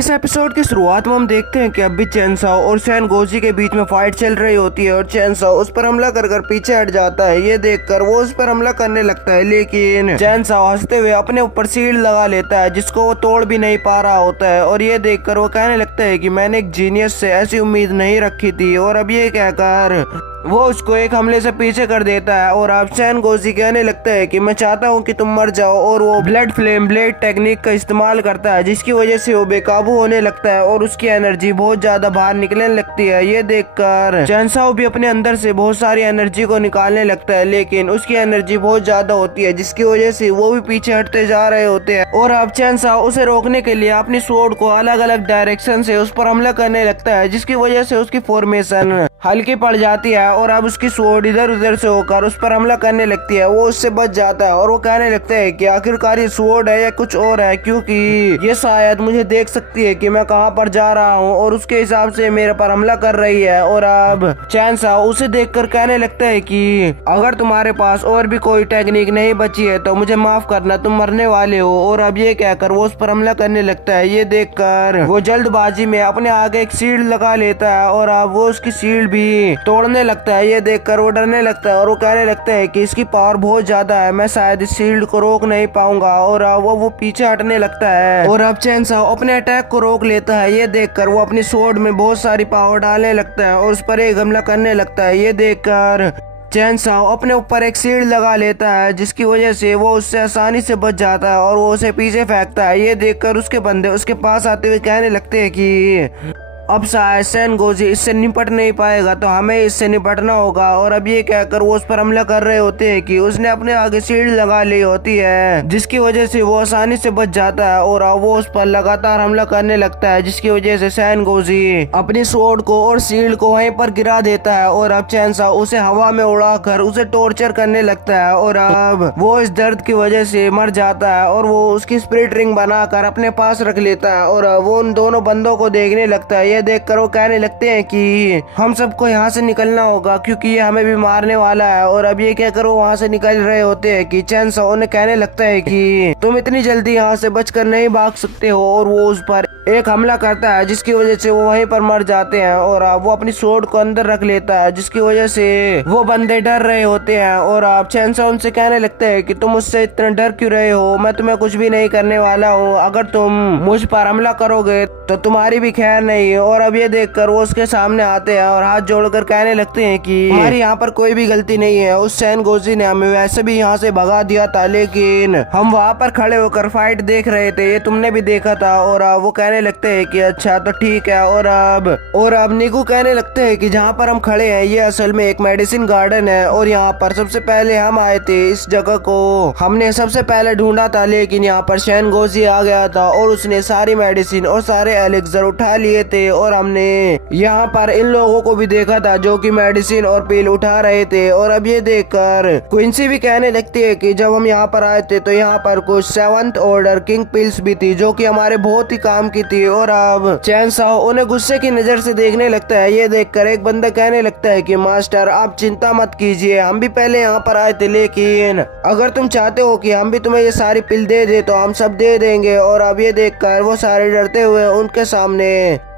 इस एपिसोड की शुरुआत में हम देखते हैं कि अभी चैनसाओ और सैन गोजी के बीच में फाइट चल रही होती है और चैनसाओ उस पर हमला कर पीछे हट जाता है। ये देखकर वो उस पर हमला करने लगता है, लेकिन चैनसाओ हंसते हुए अपने ऊपर शील्ड लगा लेता है जिसको वो तोड़ भी नहीं पा रहा होता है। और ये देखकर वो कहने लगता है कि मैंने एक जीनियस से ऐसी उम्मीद नहीं रखी थी। और अब ये कहकर वो उसको एक हमले से पीछे कर देता है। और अब सैन गोजी कहने लगता है कि मैं चाहता हूँ कि तुम मर जाओ। और वो ब्लड फ्लेम ब्लेड टेक्निक का इस्तेमाल करता है जिसकी वजह से वो बेकाबू होने लगता है और उसकी एनर्जी बहुत ज्यादा बाहर निकलने लगती है। ये देखकर चैनसाओ भी अपने अंदर से बहुत सारी एनर्जी को निकालने लगता है, लेकिन उसकी एनर्जी बहुत ज्यादा होती है जिसकी वजह से वो भी पीछे हटते जा रहे होते हैं। और अब चैनसाओ उसे रोकने के लिए अपनी स्वॉर्ड को अलग अलग डायरेक्शन से उस पर हमला करने लगता है जिसकी वजह से उसकी फॉर्मेशन हल्की पड़ जाती है। और अब उसकी स्वॉर्ड इधर उधर से होकर उस पर हमला करने लगती है। वो उससे बच जाता है और वो कहने लगता है कि आखिरकार ये स्वॉर्ड है या कुछ और है, क्योंकि ये शायद मुझे देख सकती है कि मैं कहां पर जा रहा हूं और उसके हिसाब से मेरे पर हमला कर रही है। और अब चैनसाओ उसे देखकर कहने लगता है कि अगर तुम्हारे पास और भी कोई टेक्निक नहीं बची है तो मुझे माफ करना, तुम मरने वाले हो। और अब ये कहकर वो उस पर हमला करने लगता है। ये देखकर वो जल्दबाजी में अपने आगे एक शील्ड लगा लेता है और अब वो उसकी शील्ड भी तोड़ने लगता है। ये देखकर वो डरने लगता है और वो कहने लगता है कि इसकी पावर बहुत ज्यादा है, मैं शायद इस शील्ड को रोक नहीं पाऊंगा। और वो पीछे हटने लगता है और अब चैनसाओ अपने अटैक को रोक लेता है। ये देखकर वो अपनी स्वॉर्ड में बहुत सारी पावर डालने लगता है और उस पर एक हमला करने लगता है। ये देखकर चैनसाओ अपने ऊपर एक शील्ड लगा लेता है जिसकी वजह से वो उससे आसानी से बच जाता है और वो उसे पीछे फेंकता है। ये देखकर उसके बंदे उसके पास आते हुए कहने लगते हैं कि अब शायद सैन गोजी इससे निपट नहीं पाएगा तो हमें इससे निपटना होगा। और अब ये कहकर वो उस पर हमला कर रहे होते हैं कि उसने अपने आगे शील्ड लगा ली होती है जिसकी वजह से वो आसानी से बच जाता है। और अब वो उस पर लगातार हमला करने लगता है जिसकी वजह से सैन गोजी अपनी स्वॉर्ड को और शील्ड को वहीं पर गिरा देता है। और अब चैनसाओ उसे हवा में उड़ाकर उसे टॉर्चर करने लगता है और अब वो इस दर्द की वजह से मर जाता है और वो उसकी स्पिरिट रिंग बनाकर अपने पास रख लेता है। और वो उन दोनों बंदों को देखने लगता है। देखकर वो कहने लगते हैं कि हम सबको यहाँ से निकलना होगा क्योंकि ये हमें भी मारने वाला है। और अब ये कहकर वो वहाँ से निकल रहे होते हैं कि चैनसाओ उन्हें कहने लगता है कि तुम इतनी जल्दी यहाँ से बचकर नहीं भाग सकते हो। और वो उस पर एक हमला करता है जिसकी वजह से वो वहीं पर मर जाते हैं। और वो अपनी स्वॉर्ड को अंदर रख लेता है जिसकी वजह से वो बंदे डर रहे होते हैं। और अब चैनसाओ उनसे कहने लगते हैं कि तुम मुझसे इतना डर क्यों रहे हो, मैं तुम्हें कुछ भी नहीं करने वाला हूँ, अगर तुम मुझ पर हमला करोगे तो तुम्हारी भी खैर नहीं है। और अब ये देखकर वो उसके सामने आते हैं और हाथ जोड़कर कहने लगते हैं कि हमारी यहाँ पर कोई भी गलती नहीं है, उस सैन गोजी ने हमें वैसे भी यहाँ से भगा दिया था, लेकिन हम वहाँ पर खड़े होकर फाइट देख रहे थे, ये तुमने भी देखा था। और वो कहने लगते हैं कि अच्छा तो ठीक है। और अब निकू कहने लगते हैं कि जहाँ पर हम खड़े हैं ये असल में एक मेडिसिन गार्डन है और यहाँ पर सबसे पहले हम आए थे, इस जगह को हमने सबसे पहले ढूंढा था, लेकिन यहाँ पर सैन गोजी आ गया था और उसने सारी मेडिसिन और सारे एलिक्सर उठा लिए थे। और हमने यहाँ पर इन लोगों को भी देखा था जो कि मेडिसिन और पिल उठा रहे थे। और अब ये देखकर क्विंसी भी कहने लगती है कि जब हम यहाँ पर आए थे तो यहाँ पर कुछ 7th ऑर्डर किंग पिल्स भी थी जो कि हमारे बहुत ही काम की थी। और अब चैनसाओ उन्हें गुस्से की नजर से देखने लगता है। ये देखकर एक बंदा कहने लगता है कि मास्टर आप चिंता मत कीजिए, हम भी पहले यहाँ पर आए थे, लेकिन अगर तुम चाहते हो कि हम भी तुम्हें ये सारी पिल दे दे तो हम सब दे देंगे। और अब ये देखकर वो सारे डरते हुए उनके सामने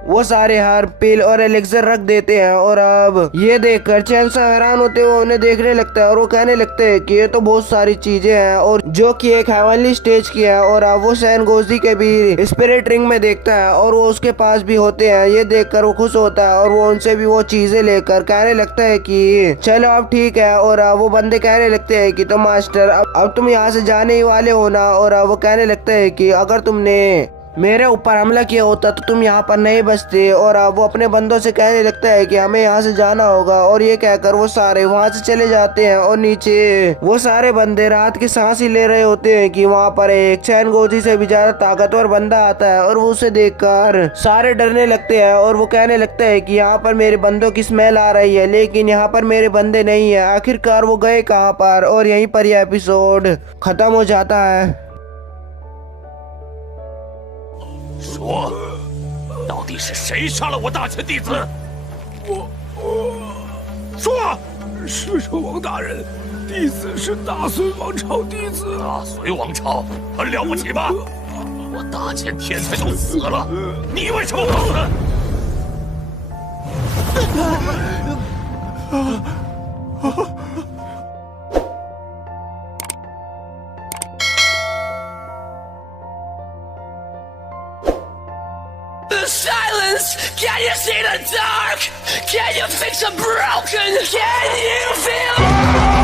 वो सारे हार पिल और एलिक्सर रख देते हैं। और अब ये देखकर चैनसाओ हैरान होते हुए उन्हें देखने लगता है और वो कहने लगते हैं कि ये तो बहुत सारी चीजें हैं और जो कि एक हेवनली स्टेज की है। और अब वो सैन गोजी के भी स्पिरिट रिंग में देखता है और वो उसके पास भी होते हैं। ये देखकर वो खुश होता है और वो उनसे भी वो चीजें लेकर कहने लगता है कि चलो अब ठीक है। और वो बंदे कहने लगते हैं कि तो मास्टर अब तुम यहाँ से जाने ही वाले हो ना। और वो कहने लगता है कि अगर तुमने मेरे ऊपर हमला किया होता तो तुम यहाँ पर नहीं बचते। और वो अपने बंदों से कहने लगता है कि हमें यहाँ से जाना होगा। और ये कहकर वो सारे वहाँ से चले जाते हैं और नीचे वो सारे बंदे रात की सांस ही ले रहे होते हैं कि वहाँ पर एक सैन गोजी से भी ज्यादा ताकतवर बंदा आता है और वो उसे देखकर सारे डरने लगते हैं। और वो कहने लगता है कि यहाँ पर मेरे बंदों की स्मेल आ रही है, लेकिन यहाँ पर मेरे बंदे नहीं है। आखिरकार वो गए कहाँ पर? और यहीं पर यह एपिसोड खत्म हो जाता है। 说，到底是谁杀了我大权弟子？说，是寿王大人，弟子是大隋王朝弟子。大隋王朝很了不起吗？我大千天才都死了，你为什么不死？ The silence! Can you see the dark? Can you fix a broken? Can you feel?